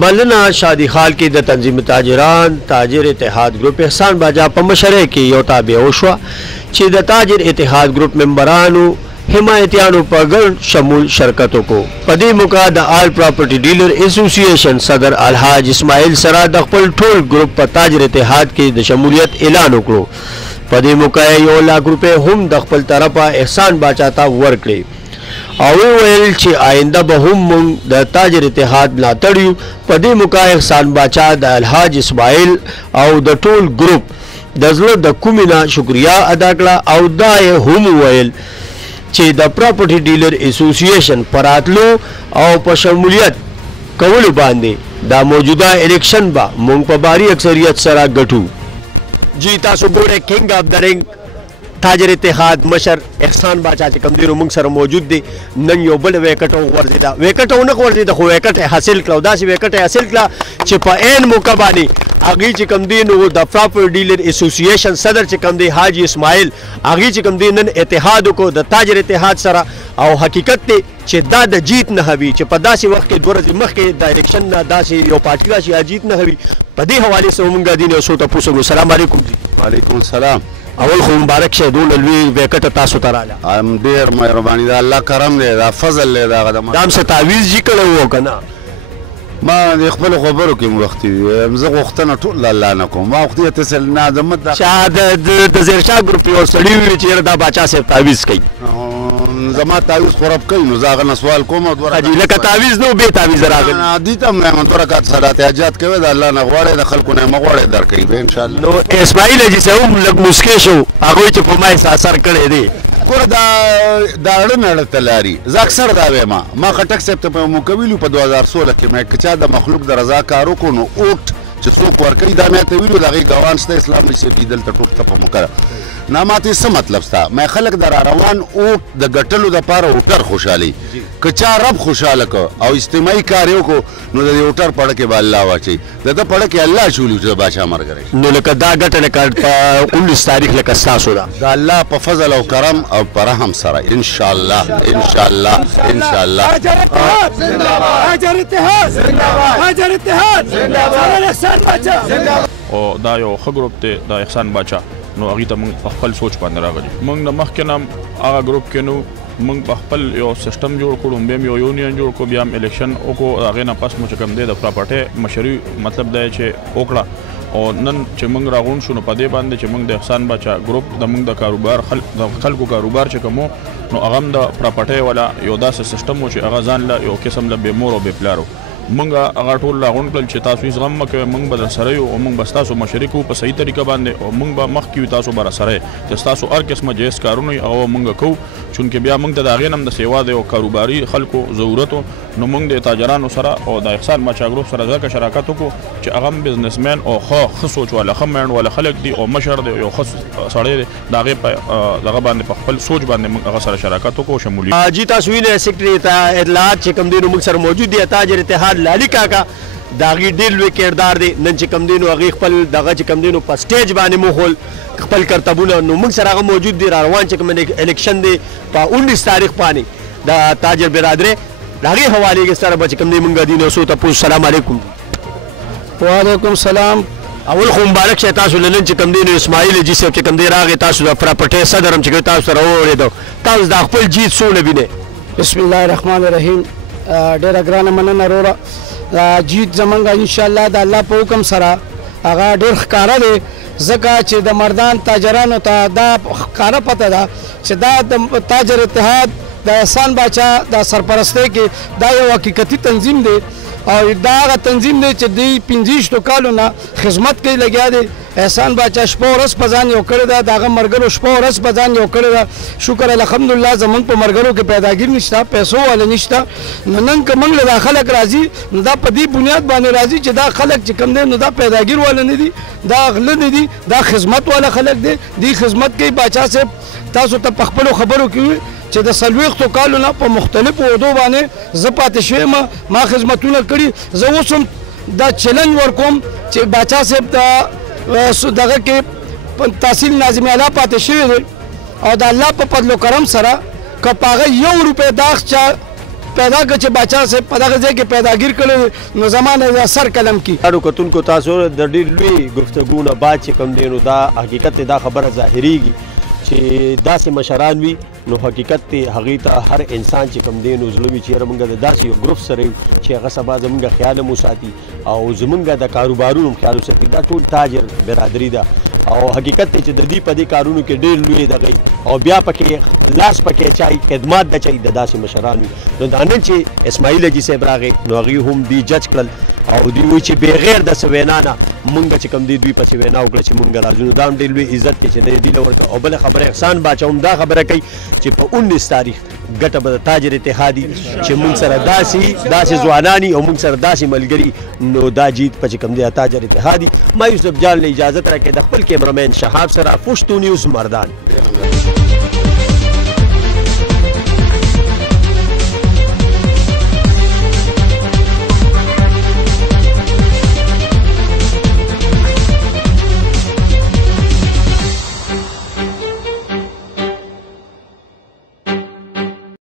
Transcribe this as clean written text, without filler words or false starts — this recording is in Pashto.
मलना शादी खाल की द तंजीम ताजरान ताजिर इतिहाद ग्रुप एहसान बाजा पर मशरे की यो ताबे ओशवा ची द ताजिर इतिहाद ग्रुप मेंबरानू हिमायतियानू पर गण शमूल शरकतों को पदी मुका द आल प्रॉपर्टी डीलर एसोसिएशन सदर अलहाज इस्माइल सरा दखपल ठोल ग्रुप पर ताजिर इतिहाद की द शमूलियत ऐलान उकड़ो पदी मुका 1 लाख रुपए हम दखपल तरफा एहसान बाचा ता वर्कड़े अवेल ची आइंदा बहुम मुंग द ताजिर इतिहाद लातड़ियू पदी मुका एहसान बाचा द अलहाज इस्माइल और द टोल ग्रुप दजलो द कुमिना शुक्रिया अदा कड़ा और दाए हम वेल ची द प्रॉपर्टी डीलर एसोसिएशन परातलो और पशमूलियत कवल बांधे द मौजूदा इलेक्शन बा मुंग पबारी अक्सरियत सरा गठू जी तासु गोड़े किंग ऑफ द रिंग ताजिर इतिहाद मशर एहसान बाचा चे कमदीरो मुंग सर मौजूद दे नन यो बल वेकटो वर्जिदा वेकटो न वर्जिदा खो वेकट हासिल कला उदासी वेकट हासिल कला चे प एन मुकबानी आगी चे कमदीनो द प्रॉपर्टी डीलर एसोसिएशन सदर चे कमदी हाजी इस्माइल आगी चे कमदीनन इतिहाद को द ताजिर इतिहाद सरा और हकीकत ते चे दा द जीत न हवी चे पदासी वक्त के दुरज मख के द इलेक्शन न दासी यो पार्टी का शी जीत न हवी पदे हवाले से मुंगा दीने सोता पूछो अस्सलाम वालेकुम जी वालेकुम सलाम अवल खो मुबारक शे दूल अलवी वेकट तासु तराला हम देर मेहरबानी दा अल्लाह करम दे दा फजल ले दा गदम दाम से तावीज जी कड़े हो कना ما يقبل خبرو كم وقتي مزق وقتنا طول الله نكم ما وقتي تسل نادم دا شهادت د زیرشاه ګروپ او سړی وی چیر دا باچا سے تعویز کئ زما تعویز خراب کئ نو زاغه سوال کوم او ورته اجي لکه تعویز نو به تعویز راغلی دي ته مې منتورکات صلات حاجات کوي دا الله نه غواړي د خلکو نه مغواړي درکې به ان شاء الله نو اسماعیل جی سه هم لګ مسکه شو هغه چې په ما اثر کړی دی کور دا اړه تلاري ز اکثر دا وېما ما خټک سپت په مکویلو په 2016 کې مې کچا د مخلوق د رضا کارو کو نو اوټ چې څوک ورکړي دا مې ته ویلو دغه ګوان شته اسلام نشي دلته ټوټه په مکر نه ماته څه مطلب ستا مې خلک در روان اوټ د ګټلو د پاره اوټر خوشحالي کچا رب خوشاله کو او اجتماعي کاریو کو نو د اوټر پړ کې به الله واچي د پړ کې الله شولو چې بادشاہ مرګ نو لکه دا ګټل کړه 19 تاریخ لکه تاسو دا د الله په فضل او کرم او په رحم سره ان شاء الله ان شاء الله ان شاء الله هاجر اتحاد زنده‌باد هاجر اتحاد زنده‌باد هاجر اتحاد زنده‌باد احسان باچا او دا یو خګروپ ته د احسان باچا نو هغه ته موږ خپل سوچ باندې راغلی موږ د مخکې نام هغه ګروپ کې نو موږ په خپل یو سیستم جوړ کړو بیا یو یونین جوړ کړو بیا الیکشن وکړو هغه نه پس مو چې کوم دی د پراپرټي مشري مطلب دی چې وکړه او نن چې موږ راغون شو نو په دې باندې چې موږ د احسان باچا ګروپ د موږ د کاروبار خلکو کاروبار چې کومو نو هغه د پراپرټي ولا یو داسې سیستم و چې هغه ځان له یو قسم له به مور او به پلارو مونږه هغه ټول راغون کړل چې تاسو یې زغم مکوئ مونږ به در سره یو او مونږ به ستاسو مشري کوو په صحیح طریقه باندې او مونږ به مخکې وي تاسو به راسره یې چې ستاسو هر قسمه جایز کارونه وي هغه مونږ کوو چونکې بیا مونږ ته د هغې نه هم د سیوا د یو کاروباري خلکو ضرورت و نو مونږ د تاجرانو سره او د احسان باچا ګروپ سره ځکه شراکت وکړو چې هغه هم بزنسمین او ښه سوچ والا ښه مایڼ والا خلک دي او مشر دی یو ښه سړی دی د هغې په دغه باندې په خپل سوچ باندې مونږ هغه سره شراکت وکړو شمولیت جی تاسو ویلې سیکرټري ته اطلاعات چې کوم دی نو موږ سره موجود دی تاجر اتحاد لالي کاکا داغي ډېر لوی کردار دی نن چې کوم دی نو هغې خپل دغه چې کوم دی نو په سټیج باندې مخول خپل کرتبونه نو موږ سره هغه موجود دی را روان چې کوم الیکشن دی په 19 تاریخ باندې د تاجر برادرۍ د هغې حوالې کې سره به چې کوم دی موږ دي نو څو تپوس السلام علیکم وعلیکم السلام اول خو مبارک شه تاسو لنن چې کوم دی نو اسماعیل جی صاحب چې کوم دی راغی تاسو د پراپرټي صدر هم چې تاسو سره وړېدو تاسو د خپل جیت څونه وینئ بسم الله الرحمن الرحیم ډېره ګرانه مننه وروره جیت زمونږ انشاءالله د الله په حکم سره هغه ډېر ښکاره دی ځکه چې د مردان تاجرانو ته دا ښکاره پته ده چې دا د تاجر اتحاد د احسان باچا د سرپرستۍ کې دا یو حقیقتي تنظیم دی او دا هغه تنظیم دی چې دوی 15 کالو نه خدمت کوي لګیا دی احسان باچا شپه ورځ په ځان یو کړی ده د هغه ملګرو شپه ورځ په ځان یو کړی ده شکر الحمدلله زمونږ په ملګرو کې پیداګیر نشته پیسو والا نشته نو نن که موږ له دا خلک راځي نو دا په دې بنیاد باندې راځي چې دا خلک چې کوم دی نو دا پیداګیر والا نه دي دا غله نه دي دا خدمت والا خلک دی دی خدمت کوي باچا صاحب تاسو ته په خپلو خبرو کې چې د 40 کالو نه په مختلفو عهدو باندې زه پاتې شوی ما خدمتونه کړي زه اوس هم دا چیلنج ورکوم چې باچا صاحب دغه کې تحصیل ناظم اعلی پاتې شوی دی او د الله په فضل و کرم سره که په هغه 1 روپۍ داغ چا پیدا کړ چې باچا صاحب په دغه ځای کې پیداګیر کړی نو زمانه د سر قلم کی کتونکو تاسو د ډېر لوی گفتگو نه بعد چې کوم دی نو دا حقیقت دا خبره ظاهریږي چې داسې مشران وي نو حقیقت دی هغې ته هر انسان چې کوم دی نو زړه وي چې یاره موږ د داسې یو ګروپ سره یو چې هغه سبا زموږ خیال هم وساتي او زموږ د کاروبارونو هم خیال وساتي دا ټول تاجر برادري ده او حقیقت دی چې د دې په دې کارونو کې ډېر لوی دغه او بیا پکې لاس پکې چای خدمات د چای د داسې مشران وي نو دا نن چې اسماعیل حاجي صاحب راغی نو هغوی هم دوی جج کړل او دوی وایي چې بغیر د څه وینا نه مونږ چې کوم دی دوی پسې وینا وکړه چې مونږ راځو نو دا هم ډېر لوی عزت دی چې دی دوی له ورکړه او بله خبره احسان باچا هم دا خبره کوي چې په 19 تاریخ ګټه به د تاجر اتحادي چې مونږ سره داسې ځوانانی او مونږ سره داسې ملګري نو دا جیت په چې کوم دی تاجر اتحادي ما یوسف جان له اجازت راکړې د خپل کیمرمین شهاب سره پشتو نیوز مردان